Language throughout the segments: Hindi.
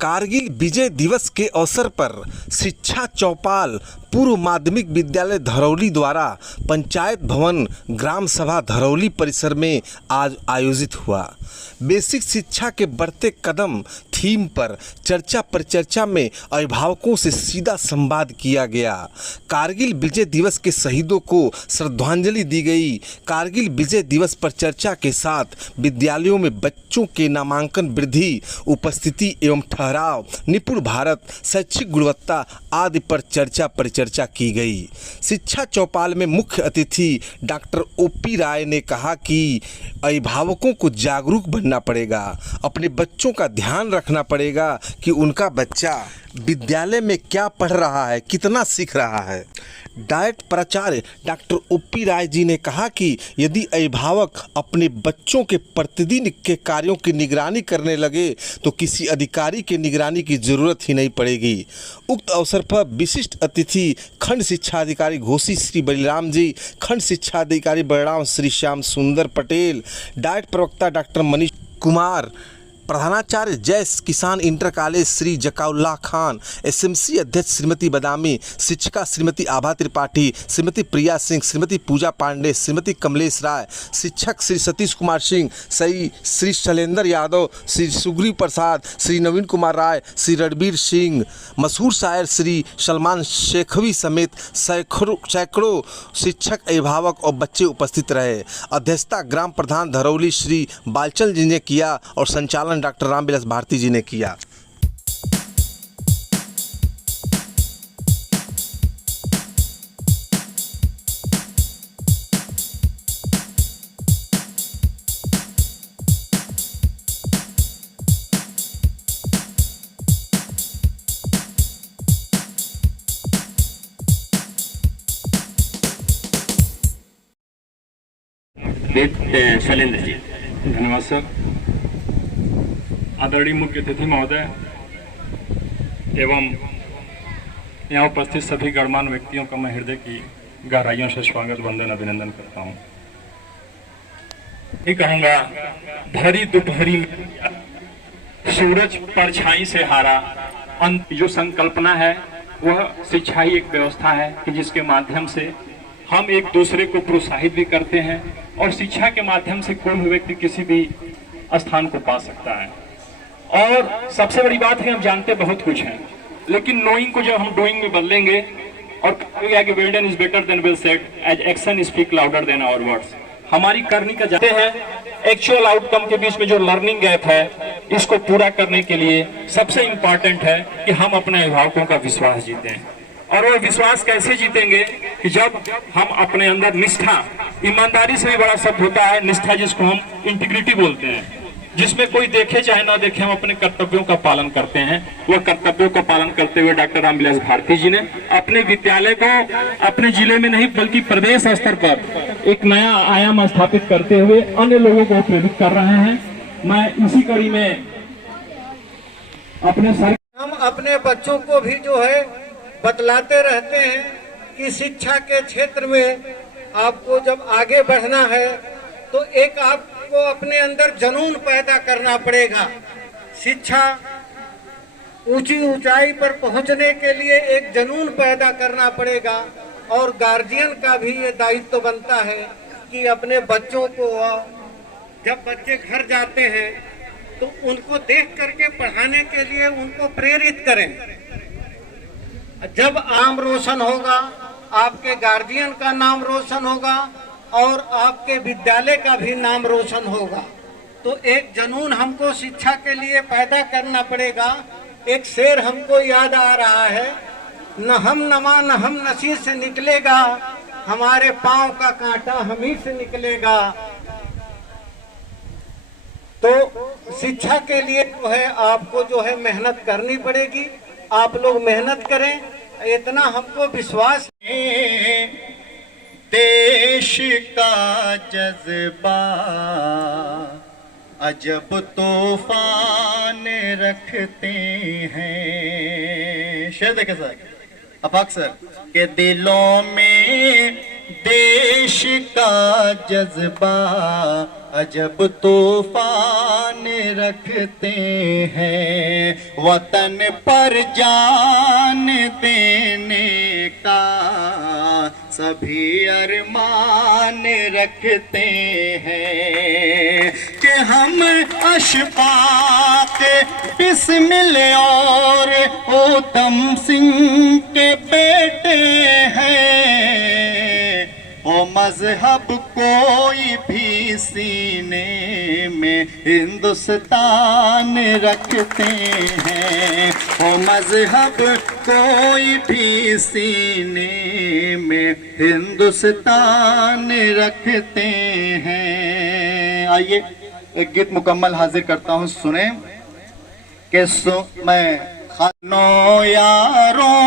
कारगिल विजय दिवस के अवसर पर शिक्षा चौपाल पूर्व माध्यमिक विद्यालय धरौली द्वारा पंचायत भवन ग्राम सभा धरौली परिसर में आज आयोजित हुआ। बेसिक शिक्षा के बढ़ते कदम थीम पर चर्चा परिचर्चा में अभिभावकों से सीधा संवाद किया गया। कारगिल विजय दिवस के शहीदों को श्रद्धांजलि दी गई। कारगिल विजय दिवस पर चर्चा के साथ विद्यालयों में बच्चों के नामांकन वृद्धि, उपस्थिति एवं ठहराव, निपुण भारत, शैक्षिक गुणवत्ता आदि पर चर्चा परिचर्चा की गई। शिक्षा चौपाल में मुख्य अतिथि डॉक्टर ओपी राय ने कहा कि अभिभावकों को जागरूक बनना पड़ेगा, अपने बच्चों का ध्यान रखना पड़ेगा कि उनका बच्चा विद्यालय में क्या पढ़ रहा है, कितना सीख रहा है। डाइट प्राचार्य डॉक्टर ओपी राय जी ने कहा कि यदि अभिभावक अपने बच्चों के प्रतिदिन के कार्यों की निगरानी करने लगे तो किसी अधिकारी के निगरानी की जरूरत ही नहीं पड़ेगी। उक्त अवसर पर विशिष्ट अतिथि खंड शिक्षा अधिकारी घोसी श्री बलिराम जी, खंड शिक्षा अधिकारी बलराम श्री श्याम सुंदर पटेल, डाइट प्रवक्ता डॉक्टर मनीष कुमार, प्रधानाचार्य Jai Kisan inter college Shri Zakaullah Khan, SMC अध्यक्ष श्रीमती बदामी, शिक्षिका श्रीमती आभा त्रिपाठी, श्रीमती प्रिया सिंह, श्रीमती पूजा पांडे, श्रीमती कमलेश राय, शिक्षक श्री सतीश कुमार सिंह, श्री शैलेंद्र यादव, श्री सुग्रीव प्रसाद, श्री नवीन कुमार राय, श्री रणबीर सिंह, मशहूर शायर श्री सलमान शेखवी समेत सैकड़ों शिक्षक, अभिभावक और बच्चे उपस्थित रहे। अध्यक्षता ग्राम प्रधान धरौली श्री बालचंद जी ने किया और संचालन डॉक्टर रामविलास भारती जी ने किया। शैलेंद्र जी। धन्यवाद सर। आदरणीय मुख्य अतिथि महोदय एवं यहाँ उपस्थित सभी गणमान्य व्यक्तियों का मैं हृदय की गहराइयों से स्वागत, वंदन, अभिनंदन करता हूँ। ये कहूँगा, भरी दोपहरी में सूरज परछाई से हारा। अंत जो संकल्पना है वह शिक्षा ही एक व्यवस्था है कि जिसके माध्यम से हम एक दूसरे को प्रोत्साहित भी करते हैं और शिक्षा के माध्यम से कोई भी व्यक्ति किसी भी स्थान को पा सकता है। और सबसे बड़ी बात है, हम जानते बहुत कुछ हैं, लेकिन नोइंग को जब हम डूइंग में बदलेंगे और कहा गया कि well done is better than well said, as action speak louder than our words. हमारी करनी का जानते हैं एक्चुअल आउटकम के बीच में जो लर्निंग गैप है, इसको पूरा करने के लिए सबसे इंपॉर्टेंट है कि हम अपने अभिभावकों का विश्वास जीतें। और वो विश्वास कैसे जीतेंगे कि जब हम अपने अंदर निष्ठा, ईमानदारी से भी बड़ा शब्द होता है निष्ठा, जिसको हम इंटीग्रिटी बोलते हैं, जिसमें कोई देखे चाहे ना देखे हम अपने कर्तव्यों का पालन करते हैं। वह कर्तव्यों का पालन करते हुए डॉक्टर रामविलास भारती जी ने अपने विद्यालय को अपने जिले में नहीं बल्कि प्रदेश स्तर पर एक नया आयाम स्थापित करते हुए अन्य लोगों को प्रेरित कर रहे हैं। मैं इसी कड़ी में हम अपने बच्चों को भी जो है बतलाते रहते हैं कि शिक्षा के क्षेत्र में आपको जब आगे बढ़ना है तो एक आपको अपने अंदर जुनून पैदा करना पड़ेगा। शिक्षा ऊंची ऊंचाई पर पहुंचने के लिए एक जुनून पैदा करना पड़ेगा और गार्जियन का भी ये दायित्व बनता है कि अपने बच्चों को जब बच्चे घर जाते हैं तो उनको देख करके पढ़ाने के लिए उनको प्रेरित करें। जब नाम रोशन होगा, आपके गार्जियन का नाम रोशन होगा और आपके विद्यालय का भी नाम रोशन होगा। तो एक जुनून हमको शिक्षा के लिए पैदा करना पड़ेगा। एक शेर हमको याद आ रहा है, न हम नमा न हम नसीर से निकलेगा, हमारे पांव का कांटा हम ही से निकलेगा। तो शिक्षा के लिए जो है आपको जो है मेहनत करनी पड़ेगी। आप लोग मेहनत करें, इतना हमको विश्वास है। देश का जज्बा अजब तूफान रखते हैं। शेर देखे सर, अफाक सर के दिलों में देश का जज्बा अजब तूफान रखते हैं। वतन पर जान देने का सभी अरमान रखते हैं कि हम अशफाक बिस्मिल और ऊधम सिंह के बेटे हैं। वो मजहब कोई भी सीने में हिंदुस्तान रखते हैं। वो मजहब कोई भी सीने में हिंदुस्तान रखते हैं। आइए एक गीत मुकम्मल हाजिर करता हूँ, सुने कि मैं खानो यारों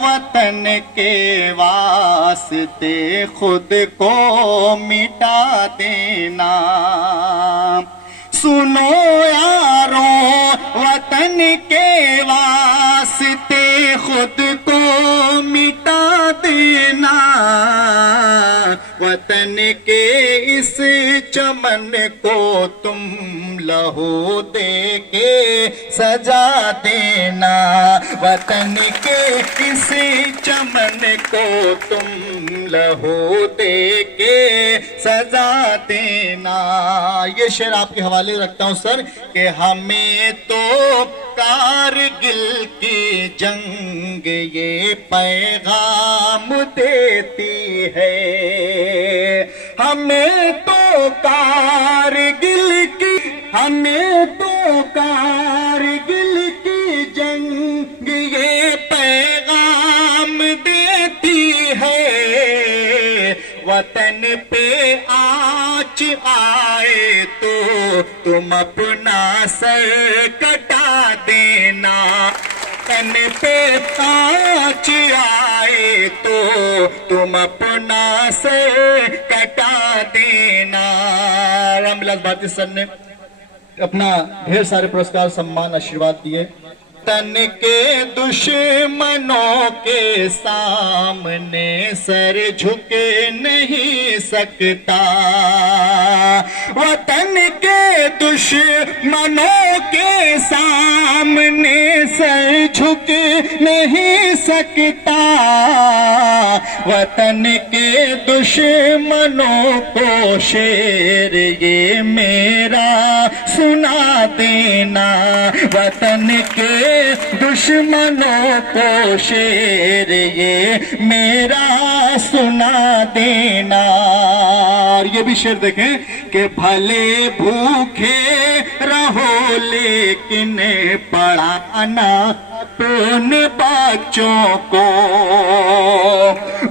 वतन के वास्ते खुद को मिटा देना। सुनो यारों वतन के वास्ते खुद को मिटा देना। वतन के इस चमन को तुम लहू दे के सजा देना। वतन के इस चमन को तुम लहू दे के सजा देना। ये शेर आपके हवाले रखता हूँ सर कि हमें तो कारगिल की जंग ये पैगाम देती है। हमें तो कारगिल की जंग ये पैगाम देती है। वतन पे आँच आए तो तुम अपना सर कटा देना। वतन पे आँच आए तो तुम अपना सर कटा देना। रामविलास भारती सर ने अपना ढेर सारे पुरस्कार, सम्मान, आशीर्वाद दिए। तन के दुश्मनों के सामने सर झुक नहीं सकता। वतन के दुश्मनों के सामने सर झुक नहीं सकता। वतन के दुश्मनों को शेर ये मेरा सुना देना। वतन के दुश्मनों को शेर ये मेरा सुना देना। और ये भी शेर देखें कि भले भूखे रहो लेकिन पढ़ाना अपने बच्चों को।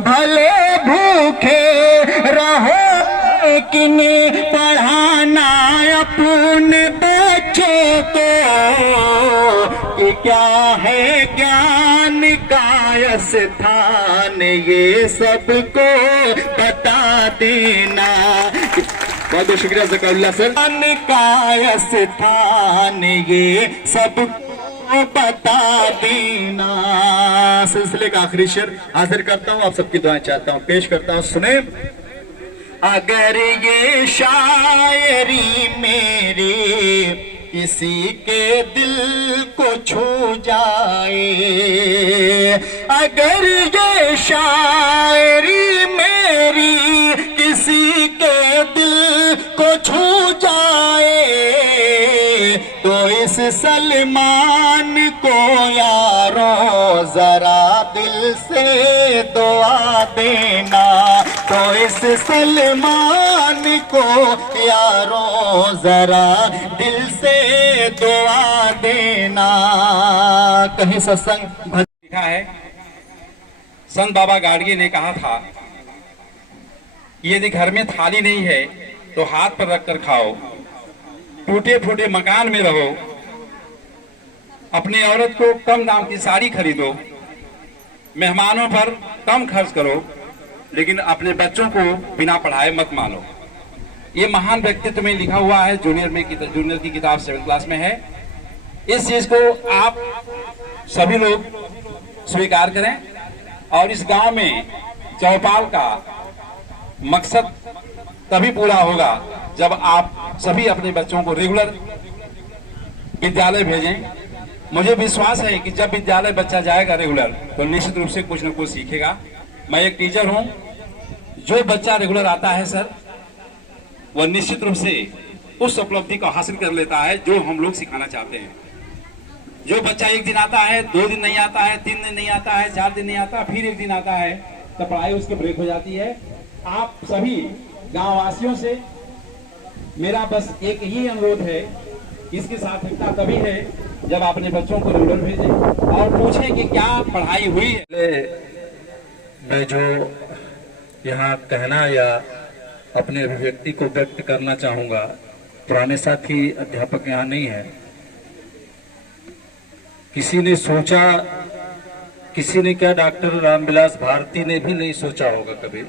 भले भूखे रहो लेकिन पढ़ाना अपने बच्चों को। कि क्या है ज्ञान का स्थान ये सबको बता देना। बहुत बहुत शुक्रिया ज़कारुल्लाह सर। ज्ञान का स्थान ये सबको बता देना। सिलसिले का आखिरी शेर हाजिर करता हूँ, आप सबकी दुआएं चाहता हूँ, पेश करता हूँ, सुने। अगर ये शायरी मेरी किसी के दिल को छू जाए। अगर ये शायरी मेरी किसी के दिल को छू जाए तो इस सलमान को यारों जरा दिल से दुआ देना। तो इस सलमान को यारों जरा दिल से दुआ देना। कहीं सत्संग लिखा है, संत बाबा गाड़गी ने कहा था, यदि घर में थाली नहीं है तो हाथ पर रखकर खाओ, टूटे फूटे मकान में रहो, अपनी औरत को कम दाम की साड़ी खरीदो, मेहमानों पर कम खर्च करो, लेकिन अपने बच्चों को बिना पढ़ाए मत मानो। ये महान व्यक्तित्व में लिखा हुआ है, जूनियर की किताब 7th क्लास में है। इस चीज को आप सभी लोग स्वीकार करें और इस गांव में चौपाल का मकसद तभी पूरा होगा जब आप सभी अपने बच्चों को रेगुलर विद्यालय भेजें। मुझे विश्वास है कि जब विद्यालय बच्चा जाएगा रेगुलर तो निश्चित रूप से कुछ न कुछ सीखेगा। मैं एक टीचर हूं, जो बच्चा रेगुलर आता है सर, वह निश्चित रूप से उस उपलब्धि को हासिल कर लेता है जो हम लोग सिखाना चाहते हैं। जो बच्चा एक दिन आता है, 2 दिन नहीं आता है, 3 दिन नहीं आता है, 4 दिन नहीं आता, फिर एक दिन आता है, तो पढ़ाई उसकी ब्रेक हो जाती है। आप सभी गांव वासियों से मेरा बस एक ही अनुरोध है, इसकी सार्थकता तभी है जब अपने बच्चों को रेगुलर भेजें और पूछें कि क्या पढ़ाई हुई है। मैं जो यहाँ कहना या अपने अभिव्यक्ति को व्यक्त करना चाहूँगा, पुराने साथी अध्यापक यहाँ नहीं है। किसी ने सोचा, किसी ने क्या, डॉक्टर रामविलास भारती ने भी नहीं सोचा होगा कभी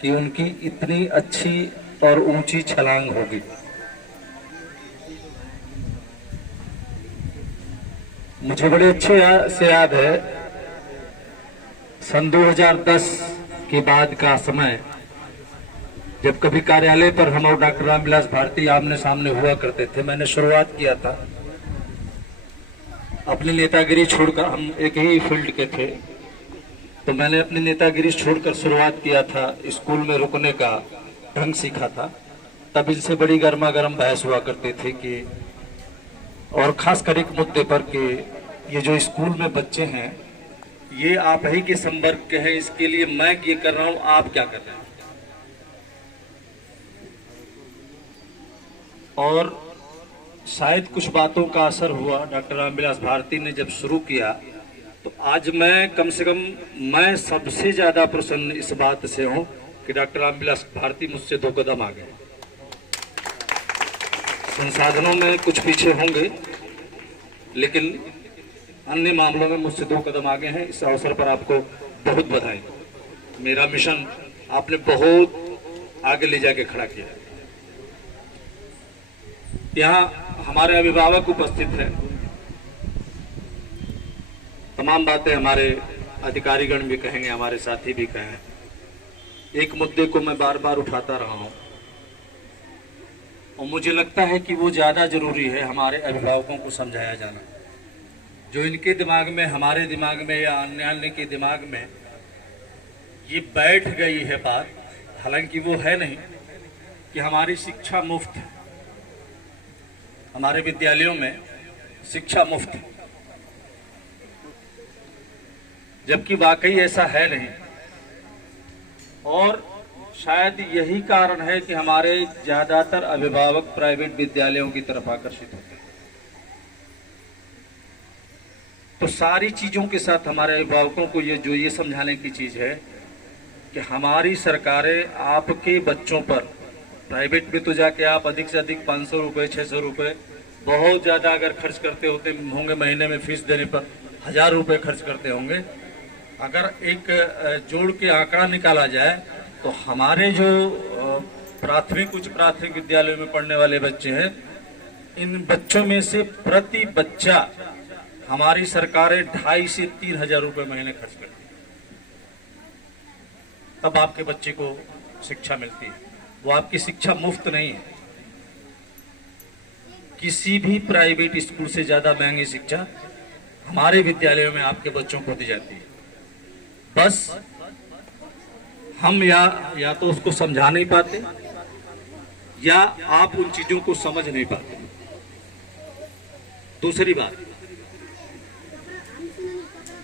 कि उनकी इतनी अच्छी और ऊंची छलांग होगी। मुझे बड़े अच्छे से याद है, सन 2010 के बाद का समय, जब कभी कार्यालय पर हम और डॉक्टर रामविलास भारती आमने सामने हुआ करते थे। मैंने शुरुआत किया था अपनी नेतागिरी छोड़कर, हम एक ही फील्ड के थे, तो मैंने अपनी नेतागिरी छोड़कर शुरुआत किया था, स्कूल में रुकने का ढंग सीखा था। तब इनसे बड़ी गर्मा गर्म बहस हुआ करते थे कि, और खासकर एक मुद्दे पर कि ये जो स्कूल में बच्चे हैं ये आप ही के संपर्क के हैं, इसके लिए मैं ये कर रहा हूं, आप क्या कर रहे हैं। और शायद कुछ बातों का असर हुआ, डॉक्टर रामविलास भारती ने जब शुरू किया तो आज मैं कम से कम मैं सबसे ज्यादा प्रसन्न इस बात से हूं कि डॉक्टर रामविलास भारती मुझसे 2 कदम आगे। संसाधनों में कुछ पीछे होंगे, लेकिन अन्य मामलों में मुझसे 2 कदम आगे हैं। इस अवसर पर आपको बहुत बधाई। मेरा मिशन आपने बहुत आगे ले जाके खड़ा किया। यहाँ हमारे अभिभावक उपस्थित हैं, तमाम बातें हमारे अधिकारीगण भी कहेंगे, हमारे साथी भी कहें। एक मुद्दे को मैं बार बार उठाता रहा हूं और मुझे लगता है कि वो ज्यादा जरूरी है हमारे अभिभावकों को समझाया जाना। जो इनके दिमाग में, हमारे दिमाग में या अन्य के दिमाग में ये बैठ गई है बात, हालांकि वो है नहीं, कि हमारी शिक्षा मुफ्त है, हमारे विद्यालयों में शिक्षा मुफ्त है, जबकि वाकई ऐसा है नहीं। और शायद यही कारण है कि हमारे ज्यादातर अभिभावक प्राइवेट विद्यालयों की तरफ आकर्षित होते हैं। तो सारी चीजों के साथ हमारे अभिभावकों को ये समझाने की चीज है कि हमारी सरकारें आपके बच्चों पर, प्राइवेट में तो जाके आप अधिक से अधिक 500 रुपये 600 रुपये, बहुत ज्यादा अगर खर्च करते होंगे महीने में फीस देने पर 1000 रुपये खर्च करते होंगे। अगर एक जोड़ के आंकड़ा निकाला जाए तो हमारे जो प्राथमिक उच्च प्राथमिक विद्यालयों में पढ़ने वाले बच्चे हैं, इन बच्चों में से प्रति बच्चा हमारी सरकारें 2500 से 3000 रुपये महीने खर्च करती है, तब आपके बच्चे को शिक्षा मिलती है। वो आपकी शिक्षा मुफ्त नहीं है। किसी भी प्राइवेट स्कूल से ज्यादा महंगी शिक्षा हमारे विद्यालयों में आपके बच्चों को दी जाती है। बस हम या तो उसको समझा नहीं पाते या आप उन चीजों को समझ नहीं पाते। दूसरी बात,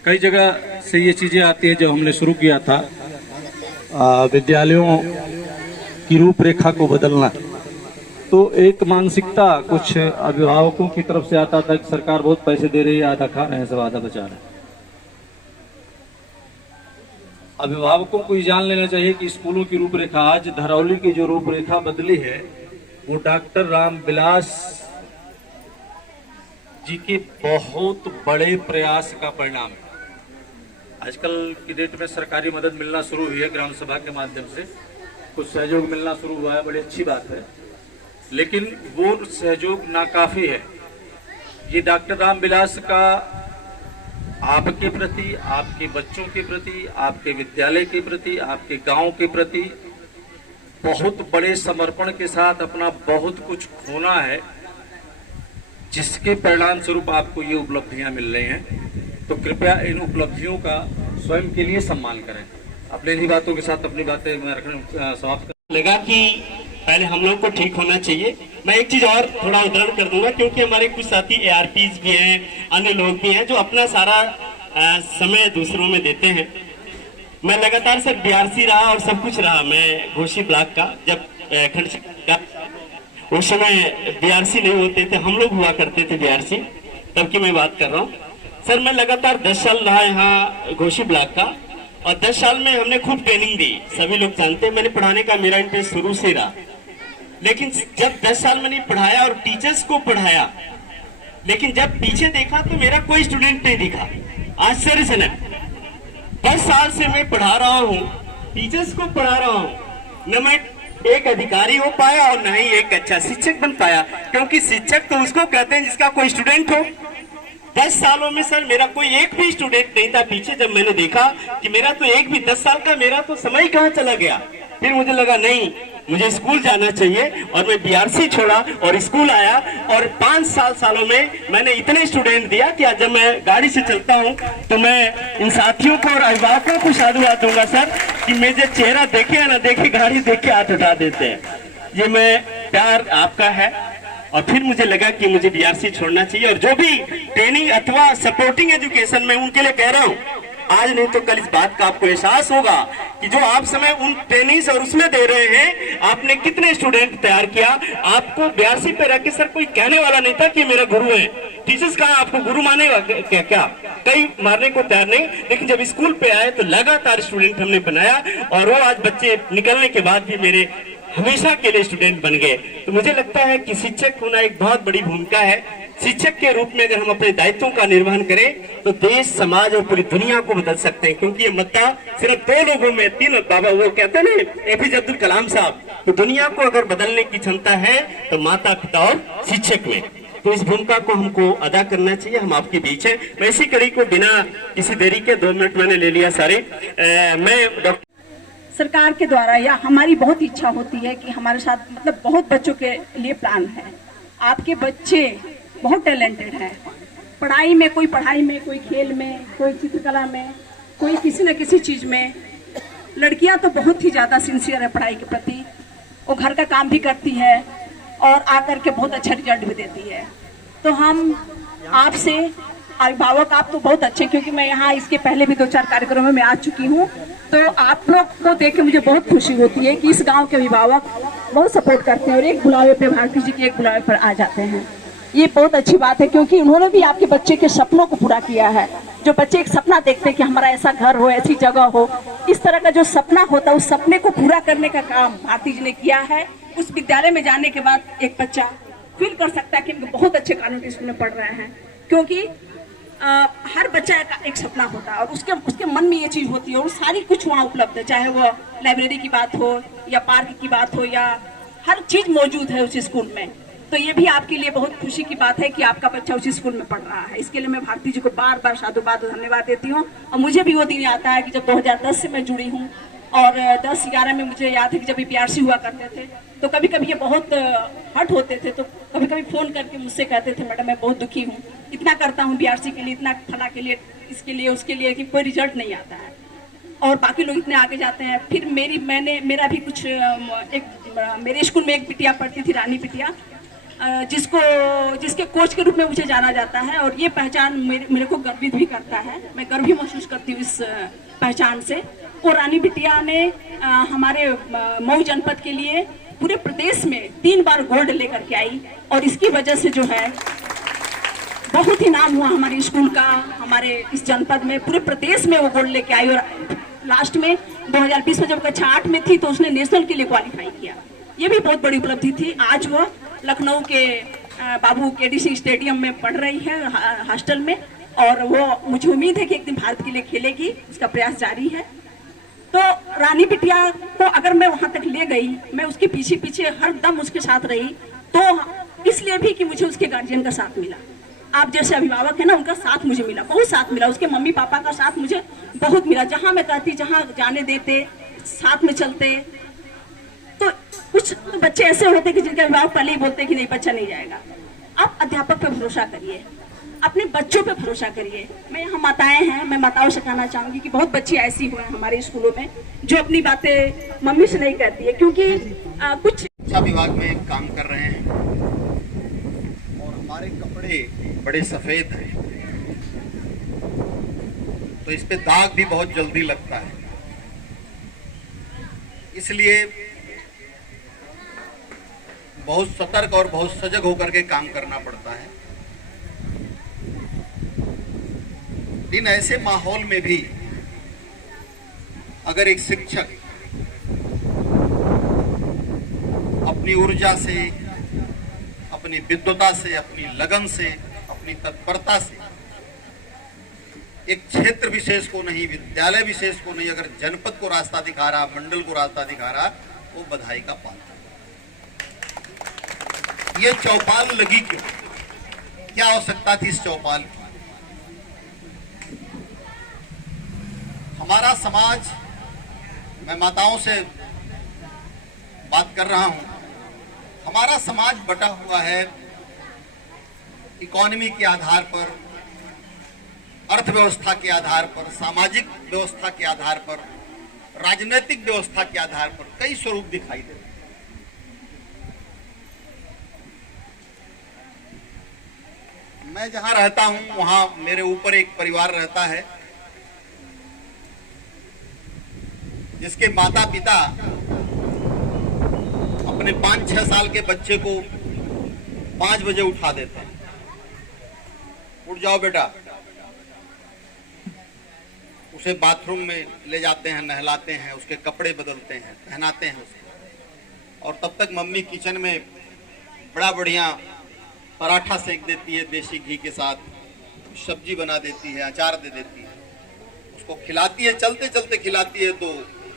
कई जगह से ये चीजें आती है। जब हमने शुरू किया था विद्यालयों की रूपरेखा को बदलना, तो एक मानसिकता कुछ अभिभावकों की तरफ से आता था कि सरकार बहुत पैसे दे रही है, आधा खा रहे हैं, सब आधा बचा रहे हैं। अभिभावकों को ये जान लेना चाहिए कि स्कूलों की रूपरेखा, आज धरौली की जो रूपरेखा बदली है, वो डॉक्टर रामविलास जी के बहुत बड़े प्रयास का परिणाम है। आजकल की डेट में सरकारी मदद मिलना शुरू हुई है, ग्राम सभा के माध्यम से कुछ सहयोग मिलना शुरू हुआ है, बड़ी अच्छी बात है, लेकिन वो सहयोग नाकाफी है। ये डॉक्टर रामविलास का आपके प्रति, आपके बच्चों के प्रति, आपके विद्यालय के प्रति, आपके गांव के प्रति बहुत बड़े समर्पण के साथ अपना बहुत कुछ खोना है, जिसके परिणाम स्वरूप आपको ये उपलब्धियां मिल रही हैं। तो कृपया इन उपलब्धियों का स्वयं के लिए सम्मान करें। अपने इन्हीं बातों के साथ अपनी बातें मैं रखना समाप्त कर लगा कि पहले हम लोग को ठीक होना चाहिए। मैं एक चीज और थोड़ा उदाहरण कर दूंगा, क्योंकि हमारे कुछ साथी ARPs भी हैं, अन्य लोग भी हैं जो अपना सारा समय दूसरों में देते हैं। मैं लगातार सर BRC रहा और सब कुछ रहा। मैं घोसी ब्लॉक का जब खंड का उस समय BRC नहीं होते थे, हम लोग हुआ करते थे BRC, तब की मैं बात कर रहा हूँ सर। मैं लगातार 10 साल रहा यहाँ घोसी ब्लॉक का, और 10 साल में हमने खूब ट्रेनिंग दी। सभी लोग जानते हैं मैंने पढ़ाने का मेरा इंटरेस्ट शुरू से रहा, लेकिन जब 10 साल मैंने पढ़ाया और टीचर्स को पढ़ाया, लेकिन जब पीछे देखा तो मेरा कोई स्टूडेंट नहीं दिखा। आश्चर्यजनक 10 साल से मैं पढ़ा रहा हूँ, टीचर्स को पढ़ा रहा हूँ, न मैं एक अधिकारी हो पाया और न ही एक अच्छा शिक्षक बन पाया, क्योंकि शिक्षक तो उसको कहते हैं जिसका कोई स्टूडेंट हो। 10 सालों में सर मेरा कोई एक भी स्टूडेंट नहीं था। पीछे जब मैंने देखा कि मेरा तो एक भी 10 साल का मेरा तो समय कहाँ चला गया, फिर मुझे लगा नहीं, मुझे स्कूल जाना चाहिए, और मैं BRC छोड़ा और स्कूल आया। और 5 सालों में मैंने इतने स्टूडेंट दिया कि आज जब मैं गाड़ी से चलता हूं तो मैं इन साथियों को और अभिभावकों को साधुवाद दूंगा सर कि मुझे चेहरा देखे या ना देखे, गाड़ी देख के हाथ उठा देते हैं। ये मैं प्यार आपका है। और फिर मुझे लगा कि मुझे BRC छोड़ना चाहिए, और जो भी ट्रेनिंग अथवा सपोर्टिंग एजुकेशन में उनके लिए कह रहा हूँ, आज नहीं तो कल इस बात का आपको एहसास होगा कि जो आप समय उन ट्रेनिंग और उसमें दे रहे हैं, आपने कितने स्टूडेंट तैयार किया। आपको BRC पे रह के सर कोई कहने वाला नहीं था कि मेरा गुरु है। टीचर्स कहा आपको गुरु मानेगा क्या? कई मारने को तैयार नहीं, लेकिन जब स्कूल पे आए तो लगातार स्टूडेंट हमने बनाया, और वो आज बच्चे निकलने के बाद भी मेरे हमेशा के लिए स्टूडेंट बन गए। तो मुझे लगता है कि शिक्षक होना एक बहुत बड़ी भूमिका है। शिक्षक के रूप में अगर हम अपने दायित्वों का निर्वहन करें तो देश, समाज और पूरी दुनिया को बदल सकते हैं, क्योंकि ये मद्दा सिर्फ 2 लोगों में, 3 बाबा वो कहते हैं ना APJ अब्दुल कलाम साहब, तो दुनिया को अगर बदलने की क्षमता है तो माता पिता और शिक्षक में। तो इस भूमिका को हमको अदा करना चाहिए। हम आपके बीच हैं। मैं इसी कड़ी को बिना किसी देरी के 2 मिनट मैंने ले लिया सारे। मैं डॉक्टर सरकार के द्वारा या हमारी बहुत इच्छा होती है कि हमारे साथ मतलब बहुत बच्चों के लिए प्लान है। आपके बच्चे बहुत टैलेंटेड हैं, पढ़ाई में, कोई पढ़ाई में, कोई खेल में, कोई चित्रकला में, कोई किसी न किसी चीज़ में। लड़कियां तो बहुत ही ज़्यादा सिंसियर है पढ़ाई के प्रति, वो घर का काम भी करती है और आकर के बहुत अच्छा रिजल्ट भी देती है। तो हम आपसे अभिभावक, आप तो बहुत अच्छे, क्योंकि मैं यहाँ इसके पहले भी 2-4 कार्यक्रमों में आ चुकी हूँ, तो आप लोग को देख के मुझे बहुत खुशी होती है कि इस गांव के अभिभावक बहुत सपोर्ट करते हैं और एक बुलावे पे, भारती जी के एक बुलावे पर आ जाते हैं। ये बहुत अच्छी बात है, क्योंकि उन्होंने भी आपके बच्चे के सपनों को पूरा किया है। जो बच्चे एक सपना देखते हैं कि हमारा ऐसा घर हो, ऐसी जगह हो, इस तरह का जो सपना होता है, उस सपने को पूरा करने का काम भारती जी ने किया है। उस विद्यालय में जाने के बाद एक बच्चा फील कर सकता है कि बहुत अच्छे कॉन्वेंट स्कूल में पढ़ रहे हैं, क्योंकि हर बच्चा का एक सपना होता है और उसके मन में ये चीज होती है, और सारी कुछ वहाँ उपलब्ध है, चाहे वो लाइब्रेरी की बात हो या पार्क की बात हो, या हर चीज मौजूद है उस स्कूल में। तो ये भी आपके लिए बहुत खुशी की बात है कि आपका बच्चा उस स्कूल में पढ़ रहा है। इसके लिए मैं भारती जी को बार बार साधुवाद और धन्यवाद देती हूँ। और मुझे भी वो दिन आता है कि जब 2010 से मैं जुड़ी हूँ, और 10-11 में मुझे याद है कि जब BRC हुआ करते थे, तो कभी कभी ये बहुत हट होते थे, तो कभी कभी फ़ोन करके मुझसे कहते थे, मैडम मैं बहुत दुखी हूँ, इतना करता हूँ BRC के लिए, इतना फला के लिए, इसके लिए, उसके लिए, कि कोई रिजल्ट नहीं आता है, और बाकी लोग इतने आगे जाते हैं। फिर मेरा भी कुछ मेरे स्कूल में एक बिटिया पढ़ती थी, रानी बिटिया, जिसके कोच के रूप में मुझे जाना जाता है, और ये पहचान मेरे को गर्वित भी करता है। मैं गर्व भी महसूस करती हूँ इस पहचान से। और रानी बिटिया ने हमारे मऊ जनपद के लिए पूरे प्रदेश में 3 बार गोल्ड लेकर के आई, और इसकी वजह से जो है बहुत ही नाम हुआ हमारे स्कूल का, हमारे इस जनपद में, पूरे प्रदेश में वो गोल्ड लेके आई। और लास्ट में 2020 में जब कक्षा 8 में थी तो उसने नेशनल के लिए क्वालिफाई किया। ये भी बहुत बड़ी उपलब्धि थी। आज वो लखनऊ के बाबू केडीसी स्टेडियम में पढ़ रही है हॉस्टल में, और वो मुझे उम्मीद है कि एक दिन भारत के लिए खेलेगी, उसका प्रयास जारी है। तो रानी बिटिया को अगर मैं वहां तक ले गई, मैं उसके पीछे पीछे हर दम उसके साथ रही, तो इसलिए भी कि मुझे उसके गार्जियन का साथ मिला। आप जैसे अभिभावक है ना, उनका साथ मुझे मिला, बहुत साथ मिला, उसके मम्मी पापा का साथ मुझे बहुत मिला। जहां मैं कहती, जहां जाने देते, साथ में चलते। तो कुछ बच्चे ऐसे होते कि जिनके अभिभावक पहले ही बोलते कि नहीं, बच्चा नहीं जाएगा। आप अध्यापक पे भरोसा करिए, अपने बच्चों पे भरोसा करिए। मैं यहाँ माताएं हैं, मैं माताओं से कहना चाहूंगी कि बहुत बच्ची ऐसी हुए हैं हमारे स्कूलों में जो अपनी बातें मम्मी से नहीं कहती है, क्योंकि कुछ शिक्षा विभाग में काम कर रहे हैं और हमारे कपड़े बड़े सफेद हैं, तो इस पे दाग भी बहुत जल्दी लगता है। इसलिए बहुत सतर्क और बहुत सजग होकर के काम करना पड़ता है। इन ऐसे माहौल में भी अगर एक शिक्षक अपनी ऊर्जा से, अपनी विद्वता से, अपनी लगन से, अपनी तत्परता से एक क्षेत्र विशेष को नहीं, विद्यालय विशेष को नहीं, अगर जनपद को रास्ता दिखा रहा, मंडल को रास्ता दिखा रहा, वो बधाई का पात्र। ये चौपाल लगी क्यों? क्या आवश्यकता थी इस चौपाल की? हमारा समाज, मैं माताओं से बात कर रहा हूं, हमारा समाज बटा हुआ है इकोनॉमी के आधार पर, अर्थव्यवस्था के आधार पर, सामाजिक व्यवस्था के आधार पर, राजनीतिक व्यवस्था के आधार पर कई स्वरूप दिखाई देते हैं। मैं जहां रहता हूं वहां मेरे ऊपर एक परिवार रहता है जिसके माता पिता अपने 5-6 साल के बच्चे को 5 बजे उठा देते हैं, उठ जाओ बेटा। उसे बाथरूम में ले जाते हैं, नहलाते हैं, उसके कपड़े बदलते हैं, पहनाते हैं उसे, और तब तक मम्मी किचन में बड़ा बढ़िया पराठा सेक देती है, देसी घी के साथ सब्जी बना देती है, अचार दे देती है, उसको खिलाती है, चलते चलते खिलाती है। तो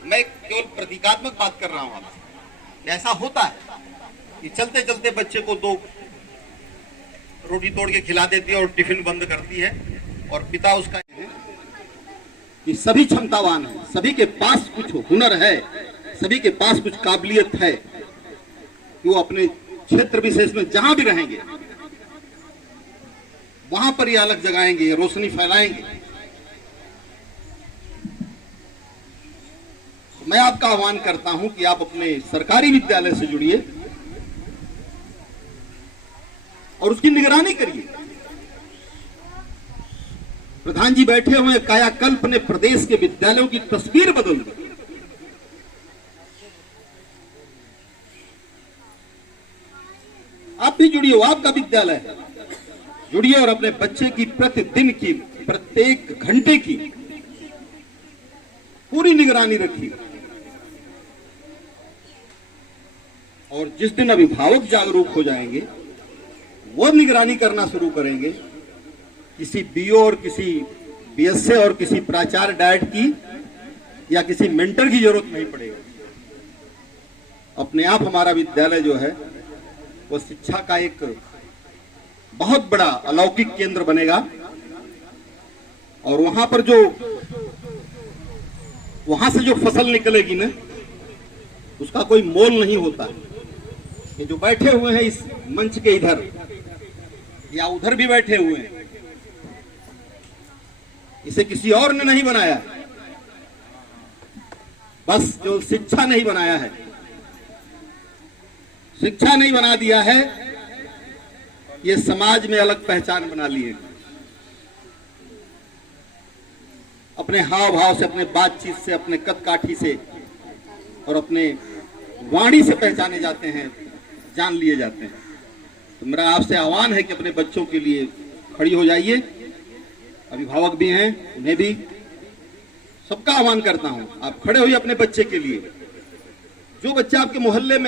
मैं केवल प्रतीकात्मक बात कर रहा हूं आपसे। ऐसा होता है कि चलते चलते बच्चे को 2 रोटी तोड़ के खिला देती है और टिफिन बंद करती है, और पिता उसका है कि सभी क्षमतावान है, सभी के पास कुछ हुनर है, सभी के पास कुछ काबिलियत है कि वो अपने क्षेत्र विशेष में जहां भी रहेंगे वहां पर ये अलग जगाएंगे, रोशनी फैलाएंगे। मैं आपका आह्वान करता हूं कि आप अपने सरकारी विद्यालय से जुड़िए और उसकी निगरानी करिए। प्रधान जी बैठे हुए, कायाकल्प ने प्रदेश के विद्यालयों की तस्वीर बदल दी। आप भी जुड़िए, आपका विद्यालय है, जुड़िए और अपने बच्चे की प्रतिदिन की, प्रत्येक घंटे की पूरी निगरानी रखिए। और जिस दिन अभिभावक जागरूक हो जाएंगे, वो निगरानी करना शुरू करेंगे, किसी बीओ और किसी बीएसए और किसी प्राचार्य डाइट की या किसी मेंटर की जरूरत नहीं पड़ेगी। अपने आप हमारा विद्यालय जो है वो शिक्षा का एक बहुत बड़ा अलौकिक केंद्र बनेगा, और वहां पर वहां से जो फसल निकलेगी ना, उसका कोई मोल नहीं होता। ये जो बैठे हुए हैं इस मंच के इधर या उधर भी बैठे हुए हैं, इसे किसी और ने नहीं बनाया, बस जो शिक्षा नहीं बनाया है, शिक्षा नहीं बना दिया है, ये समाज में अलग पहचान बना ली है। अपने हाव भाव से, अपने बातचीत से, अपने कद काठी से और अपने वाणी से पहचाने जाते हैं, जान लिए जाते हैं। तो मेरा आपसे आह्वान है कि अपने बच्चों के लिए खड़ी हो जाइए। अभिभावक भी हैं, उन्हें भी सबका आह्वान करता हूं, आप खड़े होइए अपने बच्चे के लिए। जो बच्चा आपके मोहल्ले में